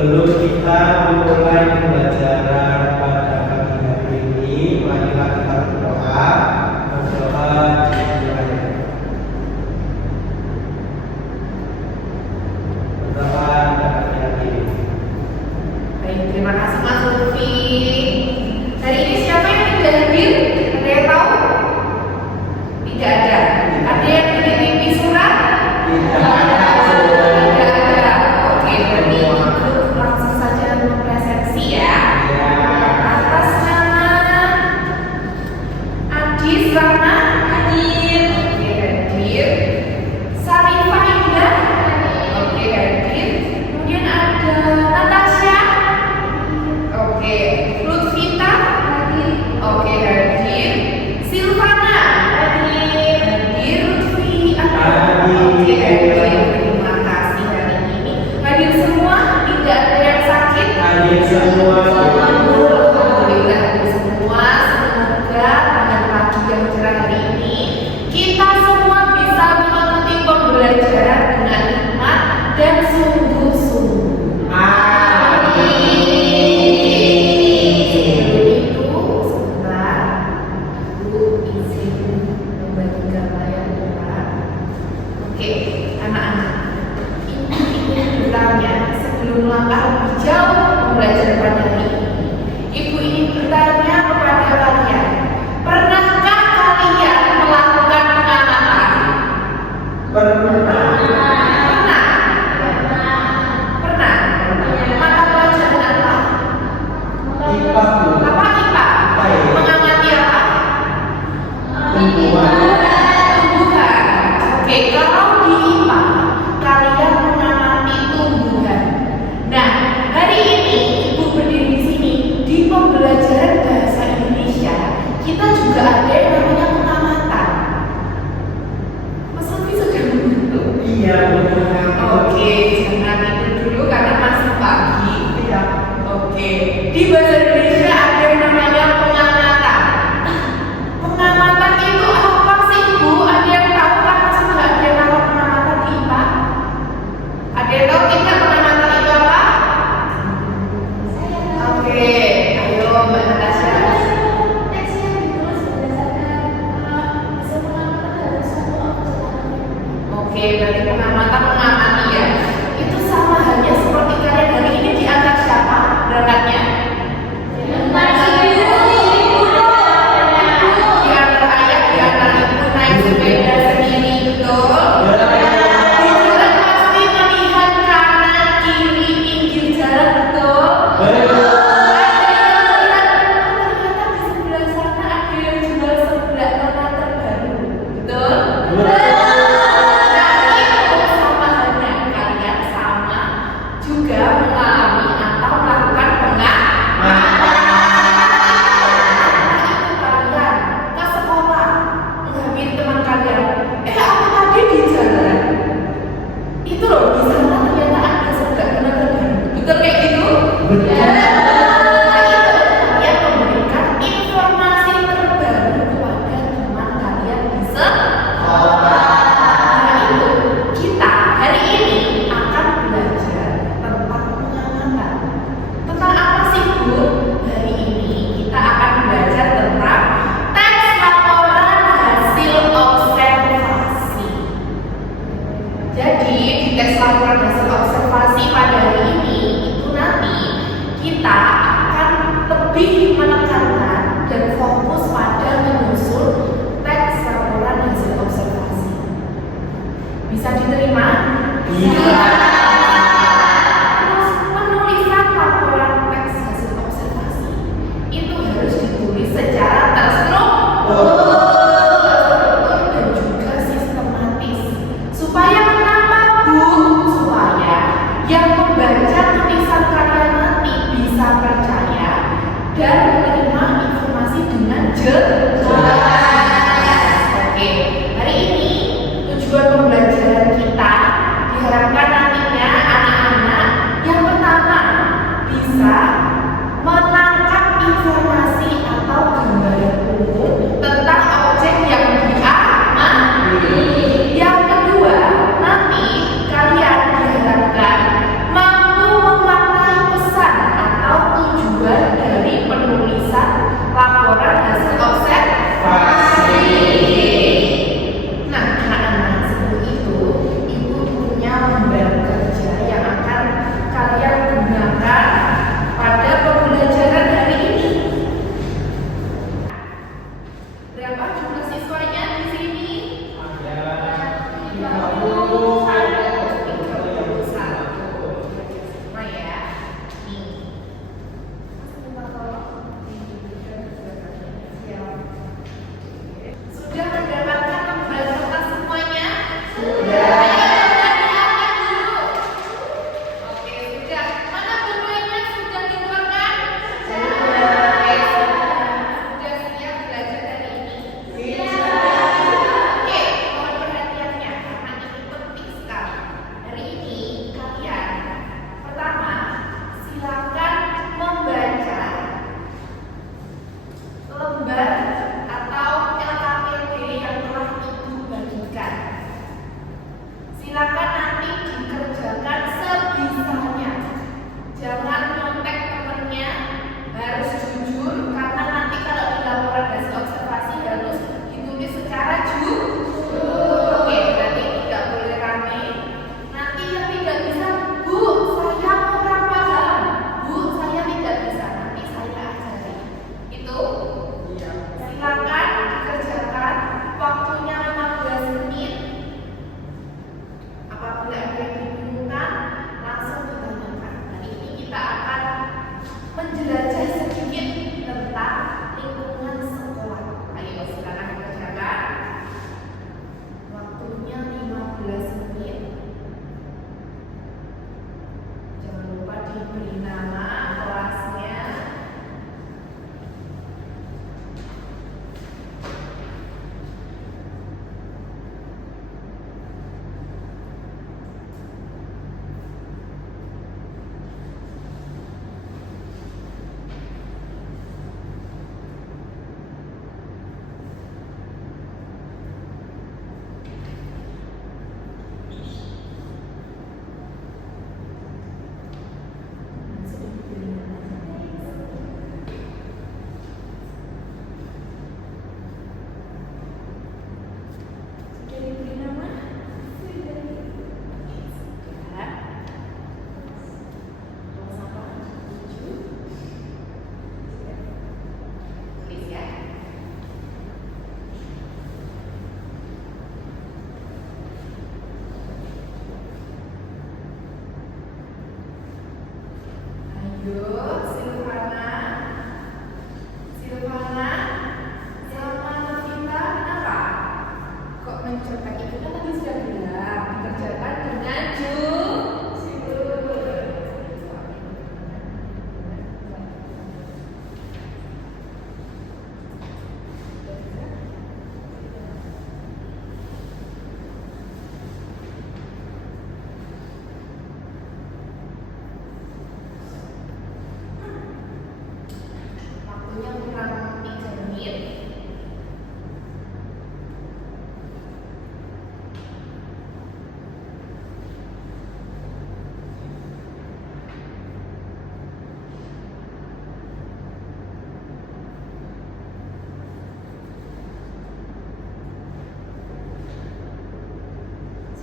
Sebelum kita memulai pembelajaran pada pagi hari ini, marilah kita berdoa dimulai. Berdoa pada pagi hari ini. Baik, terima kasih Mas Lutfi. Hari ini siapa yang tidak hadir? Ada yang tahu? Tidak ada. Ada yang menitip surat? Tidak ada. Oke, berarti itu langsung saja mempresentasi ya. Atas nama Adis Rana hadir. Oke, hadir. Sarifah Indah. Oke, hadir. Kemudian ada Natasha. Oke, Lutfita hadir. Oke, hadir. Silvana hadir. Hadir. Lutfi Oke, hadir. Terima kasih hari ini. Hadir semua, tidak ada yang sakit. Hadir semua. Alhamdulillah hadir semua. Semoga dengan pagi yang cerah hari ini kita semua bisa mengikuti pembelajaran dengan hikmat dan sungguh-sungguh. Sebentar, Bu izin membagikan layar depan. Oke, anak-anak, ini bertanya sebelum langkah lebih jauh belajar pada hari ini. Ibu ingin bertanya kepada kalian, pernahkah kalian melakukan pengamatan? Pernah. Mata pelajaran apa? IPA. Apa IPA? Mengamati apa? Tumbuhan. Tumbuhan. Oke, kalau di IPA kalian mengamati tumbuhan. Nah, hari ini Ibu berdiri di sini di pembelajaran bahasa Indonesia. Kita juga ada yang namanya pengamatan. Mas Lutfi sudah membantu. Iya, betul. Oke, jangan tidur dulu karena masih pagi. Oke, di bahasa Indonesia ada yang namanya pengamatan. Pengamatan itu apa sih Bu? Ada yang tahu kan? Sudah ada yang tahu pengamatan di IPA? Ada yang tahu tidak pengamatan itu apa? Oke, ayo Mbak Natasha. Oke, berarti pengamatan mengamati ya. Itu sama halnya seperti kalian hari ini diantar siapa berangkatnya? Diantar ayah, diantar ibu naik sepeda sendiri, betul? Di jalan pasti melihat kanan, kiri, pinggir jalan, betul? Ternyata di sebelah sana ada yang jual sebelah warna terbaru, betul? Juga mengalami atau melakukan pengamatan. Itu kalian ke sekolah menghampiri teman kalian. Aku tadi di jalan itu loh, di sana ternyata ada sebelah warna terbaru. Betul kayak gitu? Betul. Kalian memberikan informasi terbaru kepada teman kalian di sekolah. Kita hari ini akan belajar tentang pengamatan. Tentang apa sih Bu? Hari ini kita akan belajar tentang teks laporan hasil observasi. Jadi di teks laporan hasil observasi pada hari ini itu nanti kita akan lebih menekankan dan fokus pada menyusun teks laporan hasil observasi. Bisa diterima? Bisa. Terus penulisan laporan teks hasil observasi itu harus ditulis secara terstruktur dan juga sistematis. Supaya kenapa Bu? Supaya yang membaca tulisan kalian nanti bisa percaya dan menerima informasi dengan jelas. Oke, hari ini tujuan pembelajaran kita diharapkan nantinya anak-anak yang pertama bisa menangkap informasi atau gambaran umum tentang objek yang diamati. Yang kedua, nanti kalian diharapkan mampu memaknai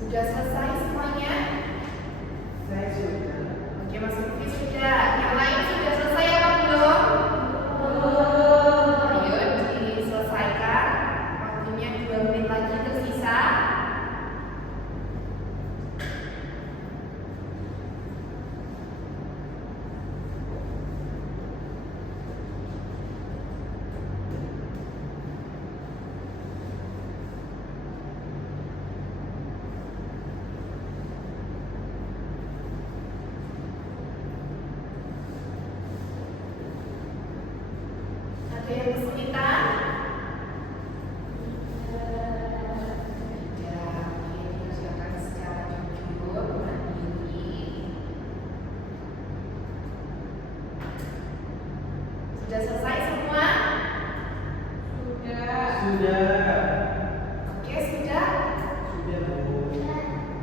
Sudah selesai semuanya? Saya sudah. Oke, Mas Lutfi sudah. Yang lain sudah selesai apa belum? Belum. Ayo diselesaikan. Waktunya 2 menit lagi tersisa. Ada yang kesulitan? Tidak, dikerjakan secara jujur, mandiri. Sudah selesai semua? Sudah. Oke, sudah. Sudah, Bu.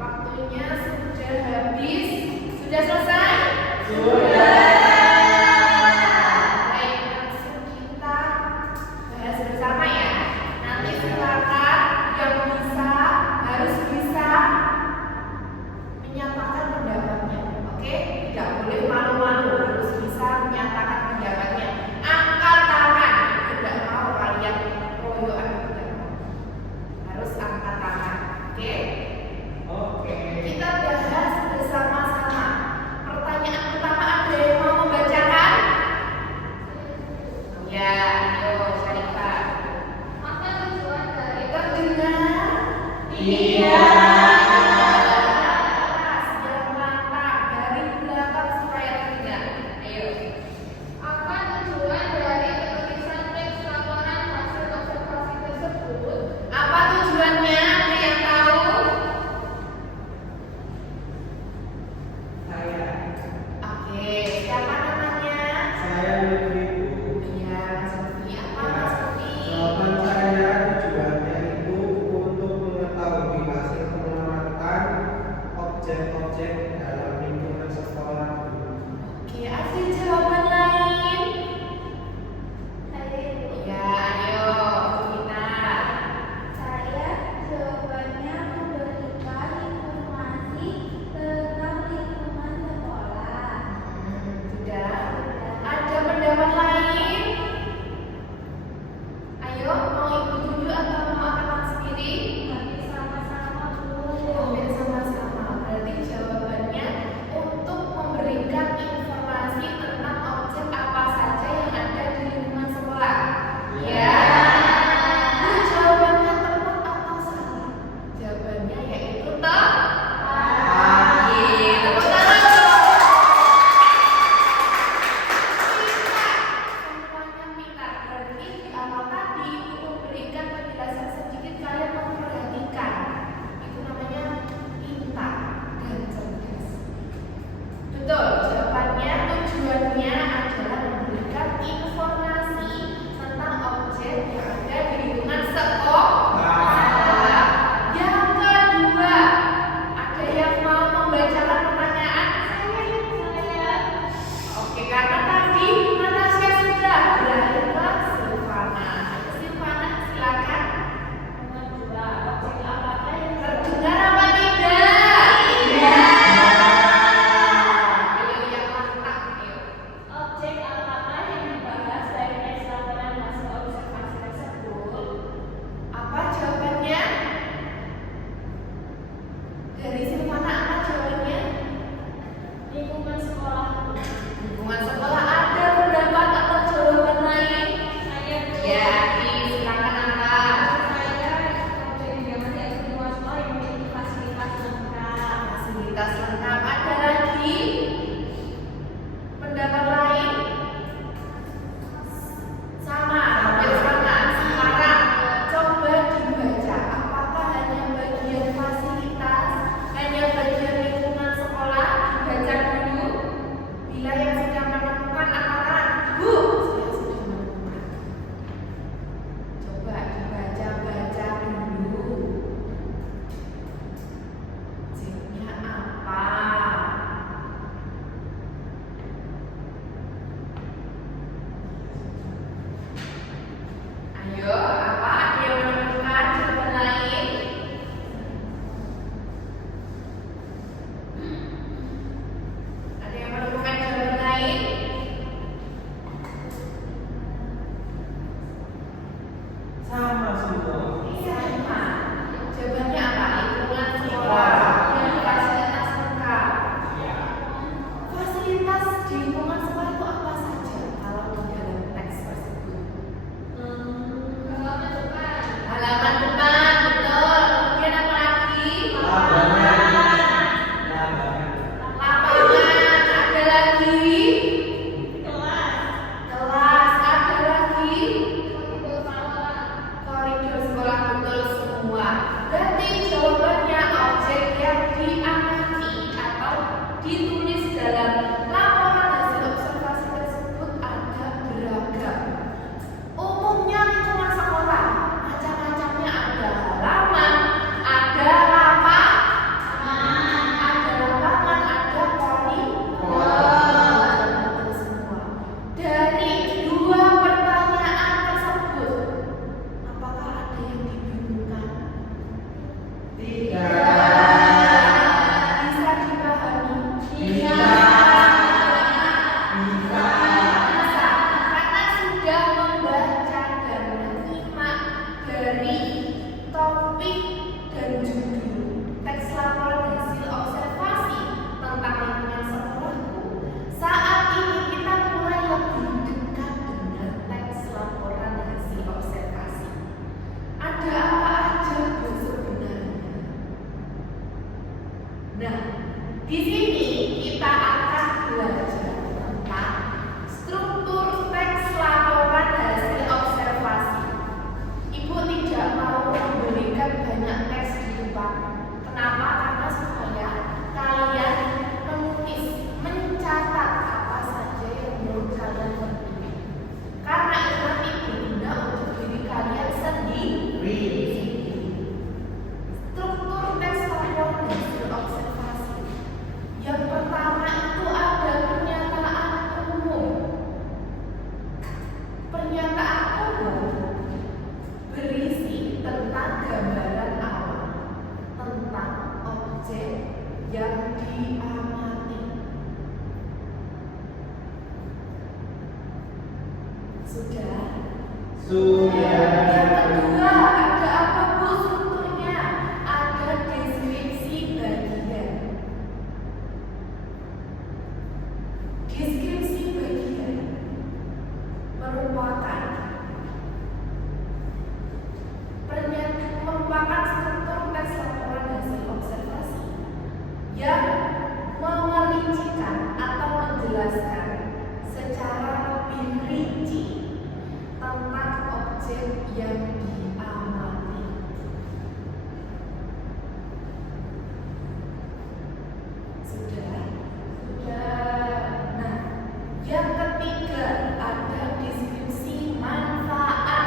Waktunya sudah habis. Sudah selesai? Sudah. Baik, langsung kita bahas bersama ya. Nanti silakan yang bisa harus bisa menyatakan pendapatnya. Oke? Tidak boleh malu-malu, harus bisa menyatakan pendapatnya. Angkat tangan. Tidak mau kalian royoan, tidak mau. Harus angkat tangan. Oke? Oke. Kita bahas bersama-sama. Pertanyaan pertama, ada yang mau membacakan? Ya, ayo Syarifah. Apa tujuan dari Terdengar? Iya. Keras, yang lantang, dari belakang supaya terdengar. Ayo. apa tujuan dari penulisan teks laporan hasil observasi tersebut? Apa tujuannya? Ada yang tahu? Saya. Oke, siapa namanya? Saya Lutfi, Bu. Iya, Mas Lutfi. Apa Mas Lutfi? Jawaban saya tujuannya itu untuk mengetahui hasil pengamatan objek-objek dalam lingkungan sekolah. Oke, ada jawaban lain? Saya Ya, ayo kita. saya jawabannya memberikan informasi tentang lingkungan sekolah. Sudah. Ada pendapat lain? Ayo, mau ikut dulu atau mau angkat sendiri? Tapi sama-sama Hampir sama-sama. Berarti jawabannya untuk memberikan informasi tentang objek apa saja yang ada di lingkungan sekolah. Ya. Itu jawabannya tepat atau salah? Jawabannya yaitu tepat. Oke, tepuk tangan dong. Semuanya pintar. Berarti di awal tadi itu memberikan penjelasan sedikit, kalian memperhatikan. Itu namanya pintar dan cerdas. Betul, jawabannya tujuannya adalah memberikan informasi tentang objek yang ada di lingkungan sekolah. Yang kedua, ada yang mau membacakan pertanyaan? Oke, karena tadi Natasha sudah, beralih ke Silvana. Sama semua. Sama. Jawabannya apa? Lingkungan sekolah. Yang fasilitas lengkap. Ya. Fasilitas di lingkungan sekolah itu apa saja kalau di dalam teks tersebut? Halaman depan. Halaman depan, betul. Kemudian apa lagi? Lapangan. Lapangan. Ada lagi? Kelas. Kelas. Ada lagi? Koridor sekolah. Koridor sekolah, betul semua. Berarti jawabannya objek yang diamati atau ditulis dalam laporan hasil observasi tersebut ada beragam. Umumnya lingkungan sekolah macam-macamnya, ada halaman, ada lapangan, ada koridor. Betul semua. Dari dua pertanyaan tersebut, apakah ada yang dibingungkan? Bisa dipahami? Bisa. Bisa, karena sudah membaca dan menyimak dari topik dan judul teks laporan hasil observasi tentang lingkungan sekolahku. Saat ini kita mulai lebih dekat dengan teks laporan hasil observasi. Ada apa aja Bu sebenarnya? Nah, di sini kita akan belajar tentang struktur teks laporan hasil observasi. Ibu tidak mau memberikan banyak teks di depan. Kenapa? Karena supaya kalian menulis, mencatat apa saja yang menurut kalian penting. Karena itu nanti berguna untuk diri kalian sendiri. Struktur teks laporan hasil observasi. Yang pertama itu ada pernyataan umum. Pernyataan umum berisi tentang gambaran awal tentang objek yang diamati. Sudah? Yang kedua, ada apa Bu strukturnya? Ada deskripsi bagian. Deskripsi bagian merupakan struktur teks laporan hasil observasi yang memerincikan atau menjelaskan secara lebih rinci tentang objek yang diamati. Sudah? Nah, yang ketiga ada deskripsi manfaat.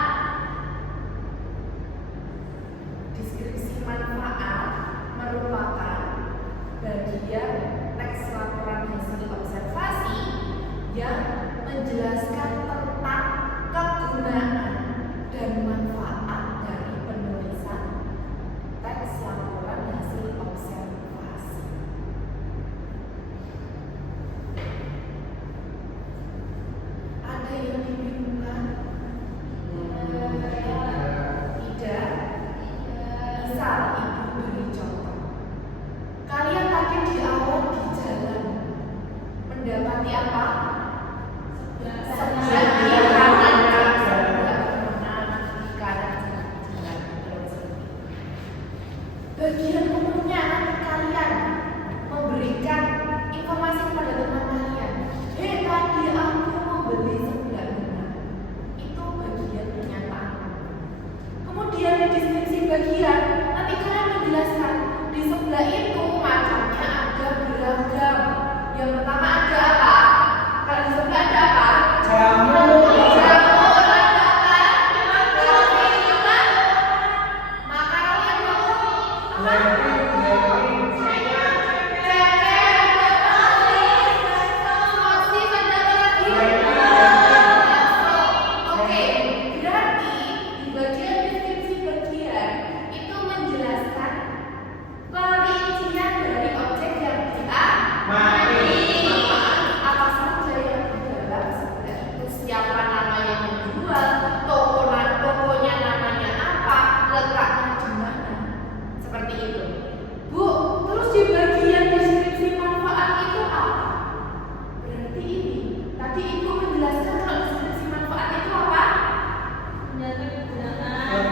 Deskripsi manfaat merupakan bagian teks laporan hasil observasi yang menjelaskan tentang kegunaan dan manfaat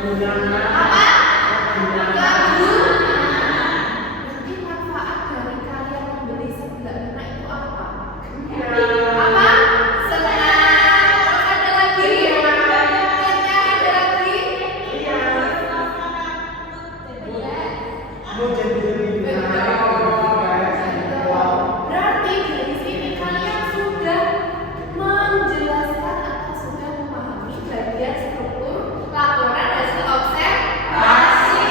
Apa? Gabung. Berarti manfaat dari kalian membeli sebelah rumah itu apa? Apa? Senang. Ada lagi? Kenyang, ada lagi? Mau jadi lebih Berarti dari sini kalian sudah menjelaskan atau sudah memahami bagian struktur laporan hasil observasi.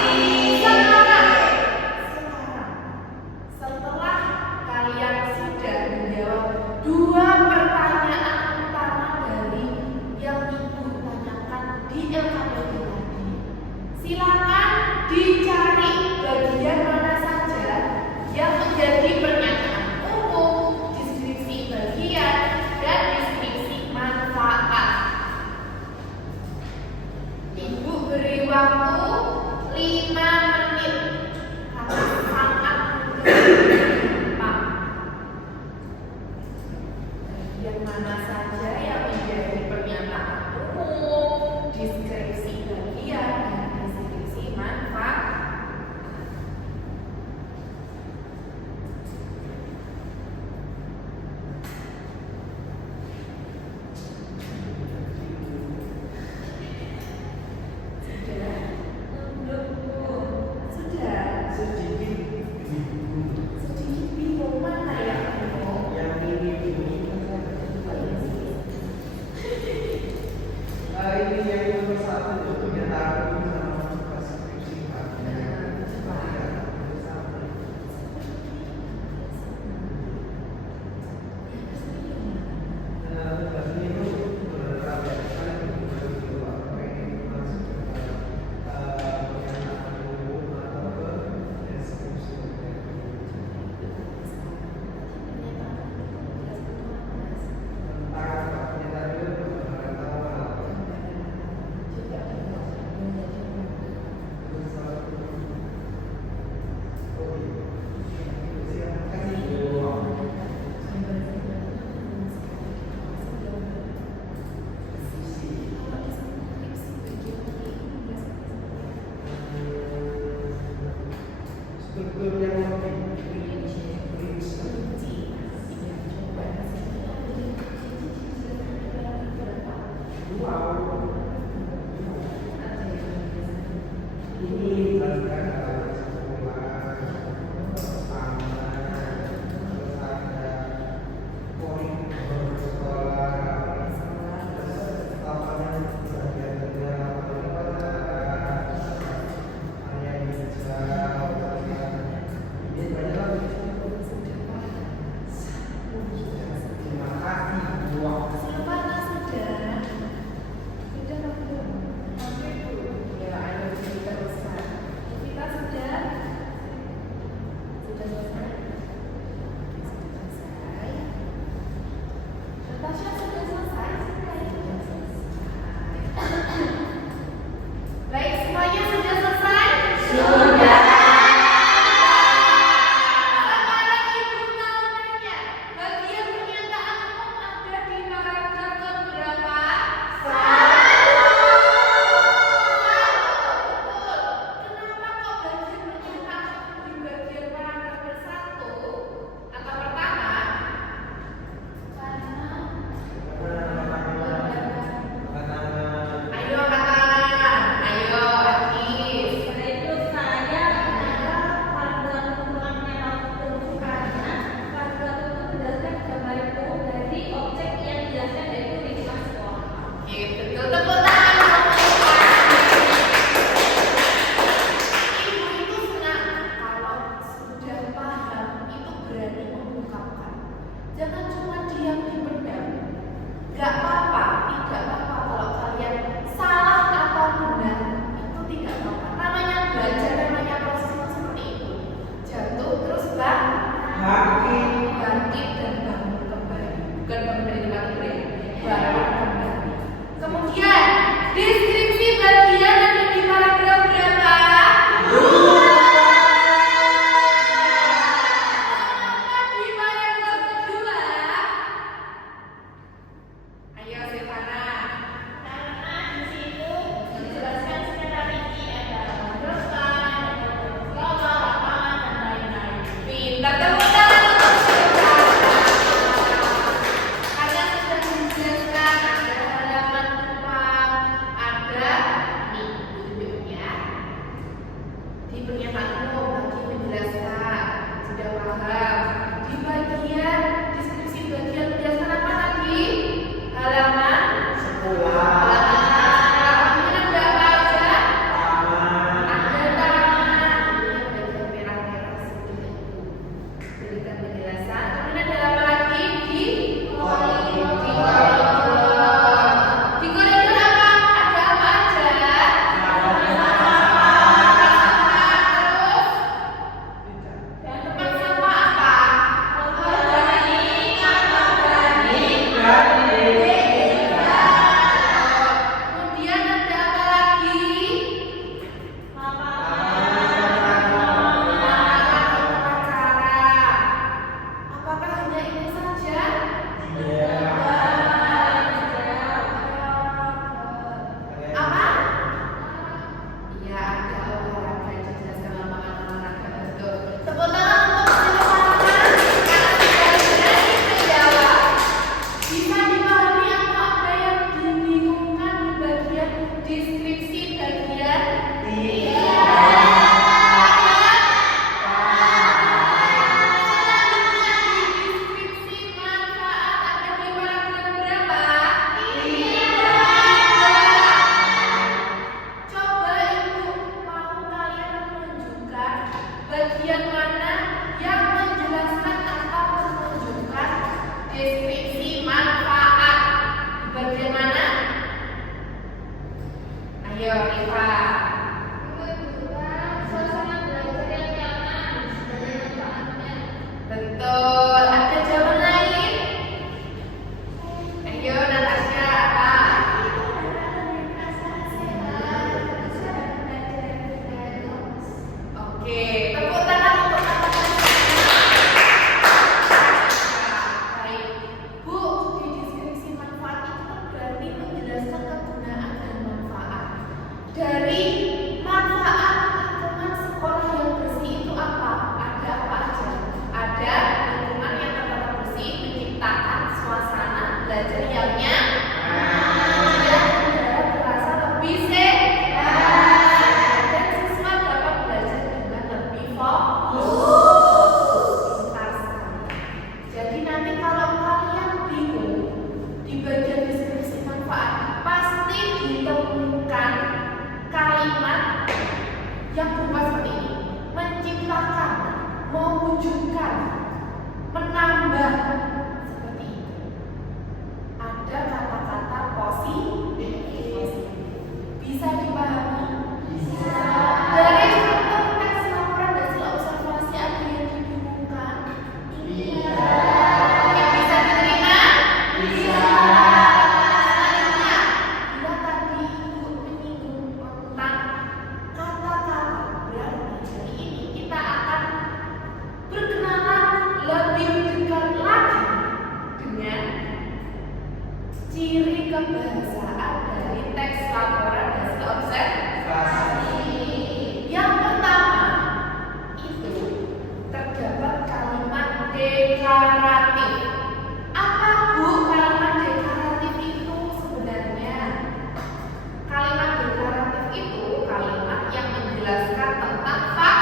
Setelah kalian sudah menjawab dua pertanyaan utama dari yang ibu tanyakan di LKPD tadi, silakan dicari bagian mana saja yang menjadi pernyataan umum, deskripsi bagian, dan deskripsi manfaat. Ibu beri waktu 5 menit karena sangat gampang. Bagian mana saja yang menjadi pernyataan umum, deskripsi bagian, dan deskripsi manfaat. Sudah. Sedikit bingung mana ya bingung? yang ini yang nomor 1 itu pernyataan sama deskripsi struktur yang lebih ini dijelaskan dalam sekolah sama terus ada koridor sekolah lapangan bagian tengah lapangan area hijau ini banyak lagi. Terima kasih buah. Siapa sudah? Sudah belum? Ya, ayo kita teruskan. Rifa. Kedua, suasana belajar yang nyaman dan manfaatnya. Betul. Ada jawaban lain? Ayo Natasha, apa? Oke, tepuk tangan untuk Natasha. Baik, Bu, di deskripsi manfaat itu kan berarti menjelaskan kegunaan dan manfaat. Dari manfaat lingkungan sekolah yang bersih itu apa? Ada apa aja? Ada lingkungan yang tertata bersih menciptakan suasana belajar yang nyaman dan udara terasa lebih sehat dan siswa dapat belajar dengan lebih fokus. Pintar sekali. Jadi nanti kalau kalian bingung di bagian deskripsi manfaat pasti ditemukan kalimat yang berupa seperti ini: menciptakan, mewujudkan, menambah, seperti itu. Ada kata-kata positif. Bisa dipahami? Bisa. Dari contoh teks laporan hasil observasi ada yang dibingungkan? Iya. Oke, bisa diterima? Bisa. Selanjutnya, bila tadi Ibu menyinggung tentang kata-kata, berarti hari ini kita akan berkenalan lebih dekat lagi dengan ciri kebahasaan dari teks laporan hasil observasi. Yang pertama itu terdapat kalimat deklaratif. Apa Bu kalimat deklaratif itu sebenarnya? Kalimat deklaratif itu kalimat yang menjelaskan tentang fakta.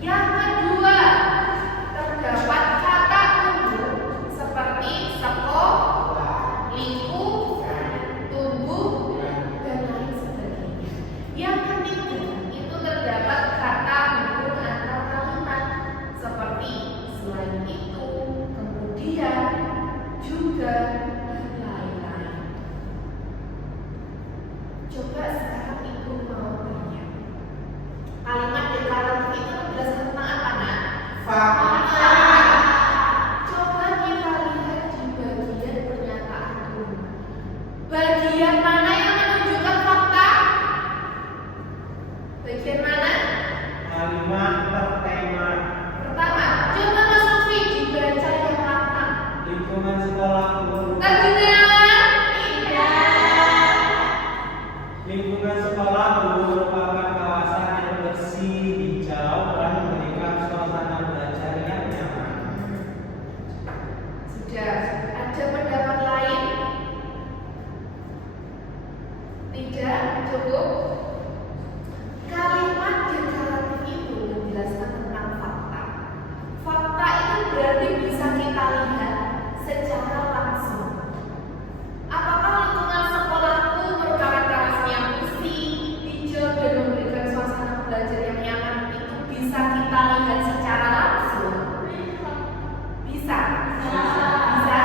Yang kedua, terdapat kata umum seperti sekolah, lingkup, tumbuh, dan lain sebagainya. Yang ketiga, itu terdapat kata hubung antar kalimat seperti selain itu, kemudian, juga, dan lain-lain. Coba sekarang Ibu mau tanya, kalimat deklaratif itu menjelaskan tentang apa, Nak? Fakta. Coba kita lihat di bagian pernyataan dulu. Bagian mana yang menunjukkan fakta? Bagian mana? Kalimat bertema Pertama, coba Mas Lutfi dibaca yang lantang. lingkungan sekolahku. Terdengar? Lingkungan sekolahku merupakan kawasan yang bersih, hijau, dan memberikan suasana belajar yang nyaman. Sudah. Ada pendapat lain? Tidak? Cukup? Kalimat deklaratif itu menjelaskan tentang fakta. Fakta itu berarti bisa kita lihat secara langsung. Apakah lingkungan sekolahku merupakan kawasan yang bersih, hijau, dan memberikan suasana belajar yang nyaman? Itu bisa kita lihat secara langsung. Bisa? Bisa?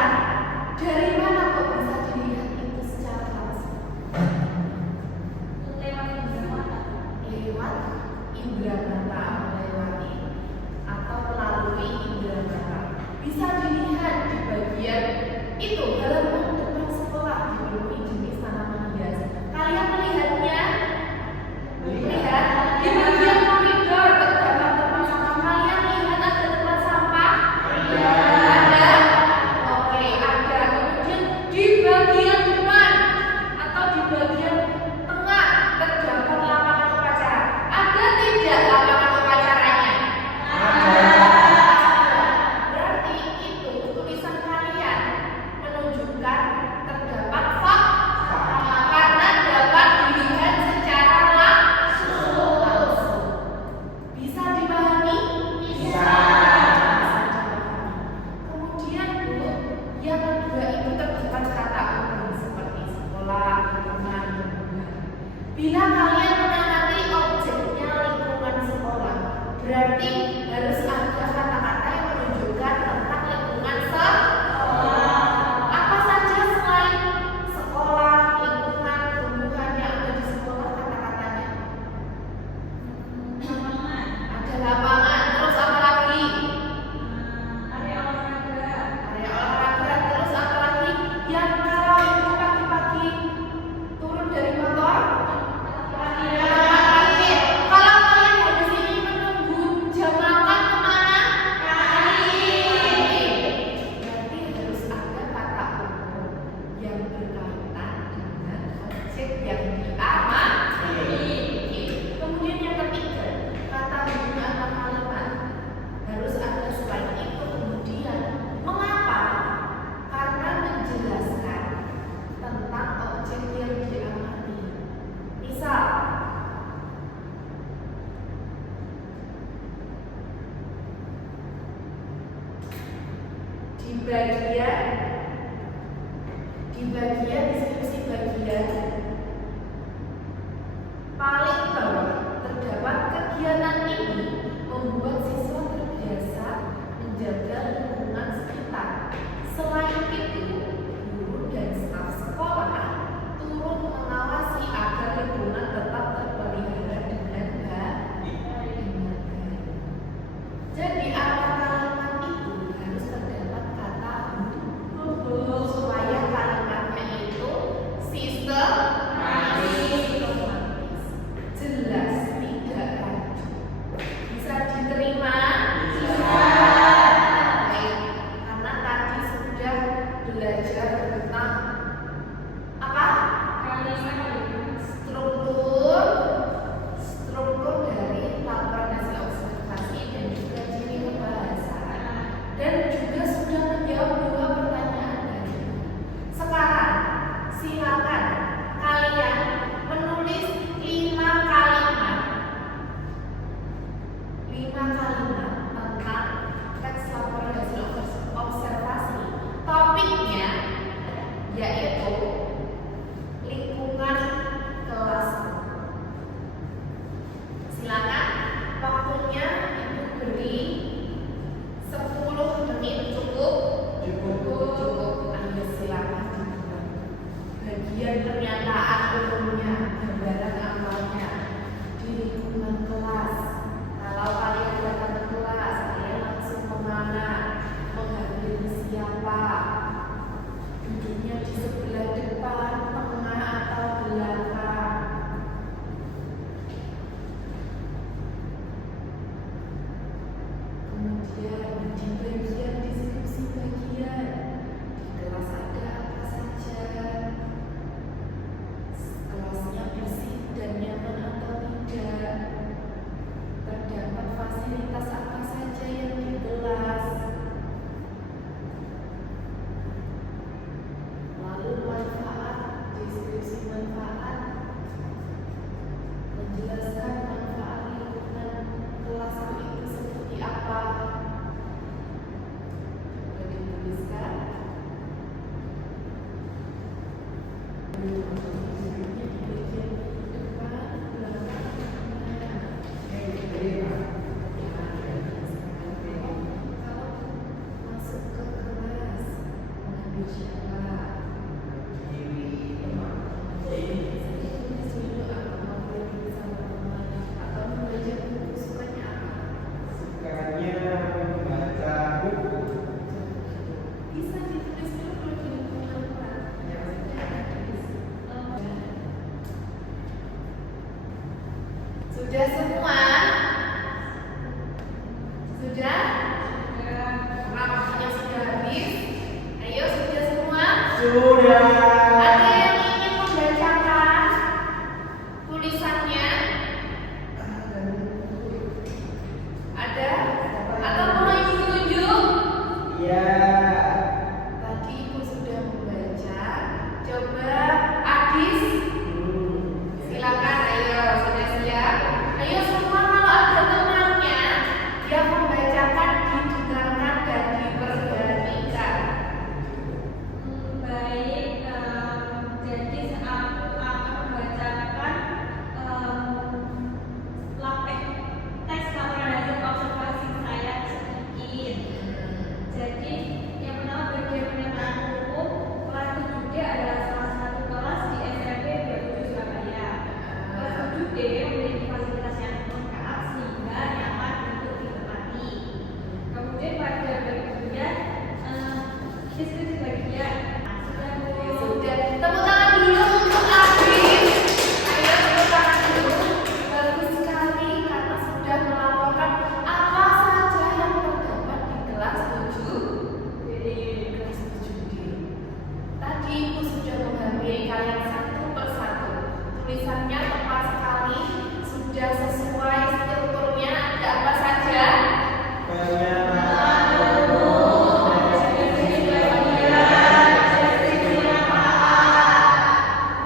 Dari mana kok bisa dilihat itu secara langsung? Lewat indera mata. Lewat indera mata, melewati atau melalui indera mata. Bisa dilihat di bagian itu halaman depan sekolah dipenuhi jenis tanaman hias. Kalian melihatnya? Lihat di bagian koridor terdapat tempat sampah. Kalian lihat ada tempat sampah? Ada. Oke, ada. Kemudian di bagian depan atau di bagian tengah terdapat lapangan upacara. Ada tidak lapangan upacaranya? Berarti itu tulisan kalian menunjukkan terdapat fakta karena dapat dilihat secara langsung. Bisa dipahami? Bisa. Kemudian Bu, yang kedua itu terdapat kata umum seperti sekolah, lingkungan, lingkungan. Bila kalian mengamati objeknya lingkungan sekolah, berarti harus ada kata-kata yang menunjukkan tentang lingkungan sekolah. Apa saja selain sekolah, lingkungan, diamati. Kemudian yang ketiga, kata bunyi atau kalimat harus ada selain itu kemudian. Mengapa? Karena menjelaskan tentang objek yang diamati. Misal, di bagian deskripsi bagian paling bawah terdapat kegiatan ini membuat siswa terbiasa menjaga lingkungan sekitar. Selain itu, guru dan staf sekolah turut mengawasi agar lingkungan tetap terpelihara dengan baik. Jadi apa kalimat itu harus terdapat kata supaya kalimatnya itu sistematis, jelas, tidak rancu. Bisa diterima? Baik, karena tadi sudah belajar tentang apa? Struktur dari laporan hasil observasi dan juga ciri pembahasan, dan juga sudah menjawab 2 pertanyaan tadi. Sekarang silakan kalian menulis 5 kalimat tentang teks laporan hasil observasi. Topiknya yaitu lingkungan kelas. Silakan, waktunya Ibu beri 10 menit. Cukup? Ayo silakan. Bagian pernyataan umumnya, gambaran awalnya di lingkungan kelas. Kalau kalian datang ke kelas, kalian langsung kemana? Menghadiri siapa? Duduknya di sebelah depan, tengah atau belakang? Kemudian di bagian deskripsi bagian, di kelas ada apa saja, kelasnya bersih dan nyaman atau tidak, terdapat fasilitas apa saja yang di kelas, lalu manfaat, deskripsi manfaat, menjelaskan manfaat lingkungan kelas itu seperti apa. Sudah dituliskan? Di bagian depan, belakang, kalau masuk ke kelas mengambil siapa? Tulis dulu apa mau belajar sama teman atau belajar buku, sukanya apa? Sukanya membaca buku. Bisa ditulis dulu kalau di lingkungan kelas. Sudah semua? Sudah? Karena waktunya sudah habis. Ayo, sudah semua? Sudah. Ada yang ingin membacakan tulisannya? Ada? Atau mau Ibu tunjuk? Iya. Tadi Ibu sudah membaca. Coba Adis, silakan. Ayo, sudah siap? Ayo semua tulisannya tepat sekali, sudah sesuai strukturnya. Ada apa saja?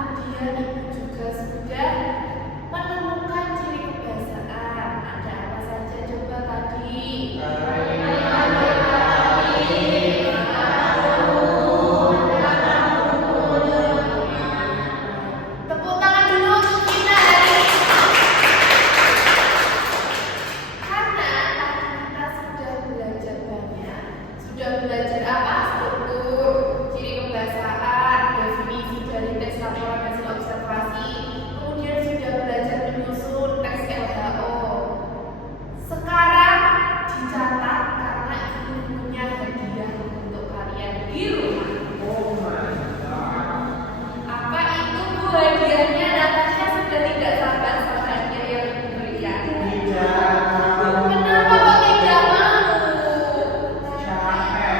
Kemudian ibu juga sudah menemukan ciri kebahasaan. Ada apa saja coba tadi? Tepuk tangan dulu untuk kita hari ini. Karena kita sudah belajar banyak, sudah belajar apa? Struktur, ciri kebahasaan, definisi dari teks laporan hasil observasi, kemudian sudah belajar menyusun teks LHO. Sekarang dicatat karena ini punya hadiah untuk kalian di rumah. Oh my god. Apa itu Bu hadiahnya? Natasha sudah tidak sabar sama hadiah yang diberikan. Tidak. Kenapa kok tidak mau? Capek.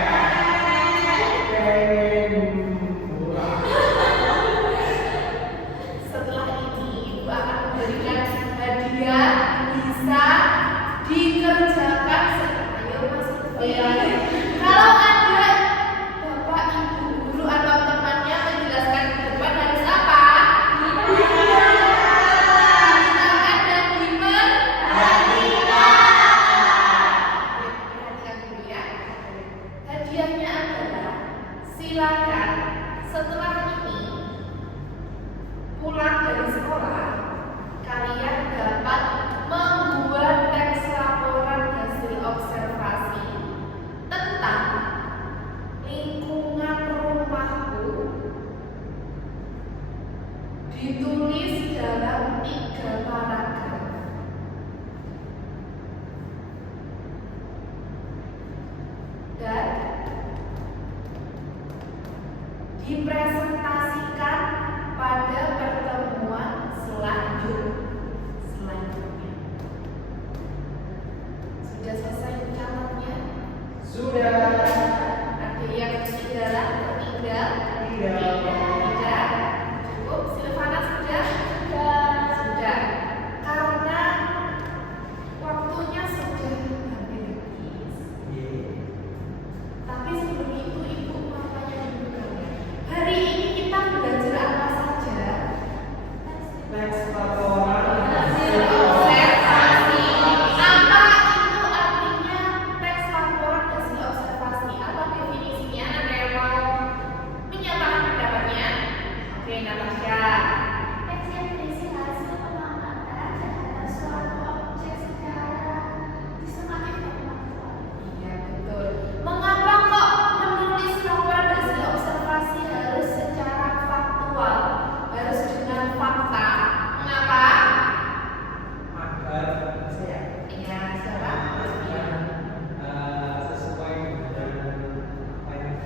Pengen pulang. Setelah ini Ibu akan memberikan hadiah bisa dikerjakan ayo Mas Lutfi. Kalau ada Bapak Ibu guru atau temannya menjelaskan di depan harus apa? Didengarkan dan diperhatikan. Perhatikan dulu ya. Hadiahnya adalah silakan setelah ini pulang dari sekolah kalian dapat membuat teks laporan hasil observasi tentang lingkungan rumahku, ditulis dalam 3 paragraf. Dan dipresentasikan pada pertemuan selanjutnya. Sudah selesai mencatatnya? Sudah. Ada yang ketinggalan, tertinggal? Tidak. Cukup. Silvana sudah? Sudah. Karena waktunya sudah hampir habis. Tapi sebelum itu Ibu mau tanya dulu. Hari ini kita belajar apa saja? Teks laporan Hasil observasi. Apa itu artinya teks laporan hasil observasi? Apa definisinya? Ada yang mau menyatakan pendapatnya? Oke, Natasha. Teks yang berisi hasil pengamatan terhadap suatu objek secara sistematik dan faktual. Iya, betul. Mengapa kok menulis laporan hasil observasi harus secara faktual? Harus dengan fakta. Mengapa? agar saya Iya, siapa? Mas Bian. sesuai dengan apa yang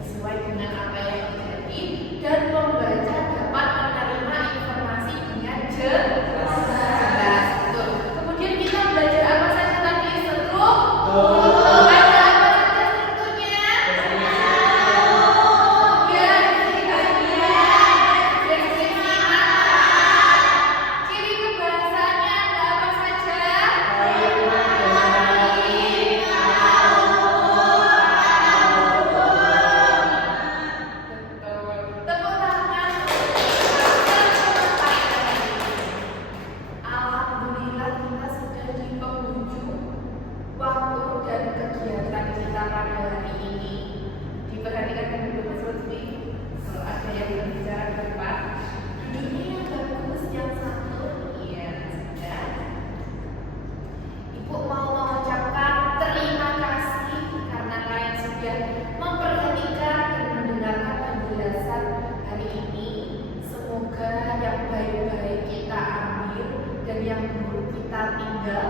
Sesuai dengan apa yang terjadi dan pembaca dapat menerima informasi dengan jelas. Betul. Kemudian kita belajar apa saja tadi? Struktur. Ada apa saja strukturnya? Kemudian deskripsi makna. Ciri kebahasaannya ada apa saja? Betul. Tepuk tangan. Alhamdulillah kita sudah di penghujung waktu dan kegiatan kita pada hari ini. Diperhatikan dulu Mas Lutfi. Kalau ada yang berbicara ke depan, duduknya yang bagus, yang santun. Iya, sudah. Ibu mau mengucapkan terima kasih karena kalian sudah memperhatikan dan mendengarkan penjelasan hari ini. Semoga yang baik-baik kita ambil dan yang buruk kita tinggal.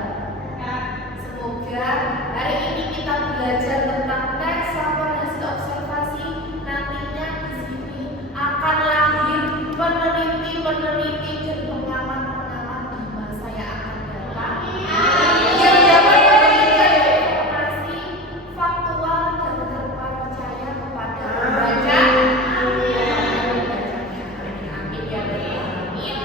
Semoga hari ini kita belajar tentang teks laporan hasil observasi. Nantinya di sini akan lahir peneliti-peneliti dan pengamat-pengamat di masa yang akan datang yang dapat memberikan informasi faktual dan terpercaya kepada pembaca. Amin ya Rabbal alamin.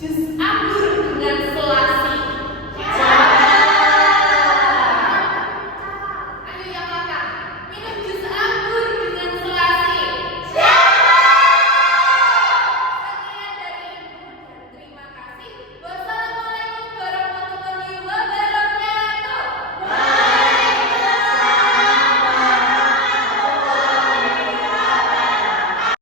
Juz